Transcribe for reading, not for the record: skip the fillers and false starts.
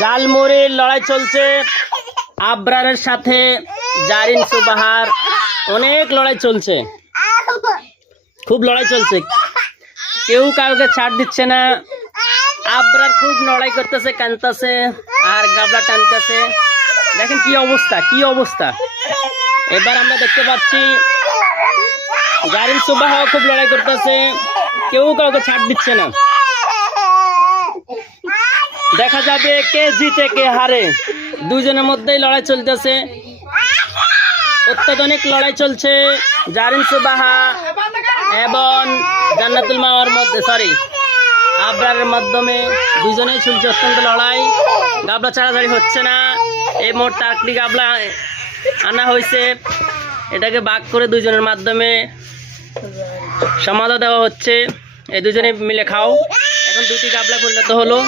জালমুড়ির লড়াই চলছে আবরারের সাথে জারিন সুবাহার। অনেক লড়াই চলছে, খুব লড়াই চলছে, কেউ কাউকে ছাড় দিচ্ছে না। আবরার খুব লড়াই করতেছে, কানতেছে আর গাবলা টানতেছে। দেখেন কি অবস্থা, কি অবস্থা। এবার আমরা দেখতে পাচ্ছি জারিন সুবাহ খুব লড়াই করতেছে, কেউ কাউকে ছাড় দিচ্ছে না। দেখা যাবে কে জিতে কে হারে, দুজনের মধ্যেই লড়াই চলতেছে। অত্যাধুনিক লড়াই চলছে জারিন সুবাহা এবং জান্নাতুল মাওয়ার মধ্যে, সরি আবরারের মাধ্যমে দুজনেই চলছে অত্যন্ত লড়াই। গাবলা ছাড়াছাড়ি হচ্ছে না। এই মোট 4টি গাবলা আনা হয়েছে, এটাকে ভাগ করে দুজনের মাধ্যমে সমাধা দেওয়া হচ্ছে। এই দুজনে মিলে খাও। এখন 2টি গাবলা পরিণত হলো।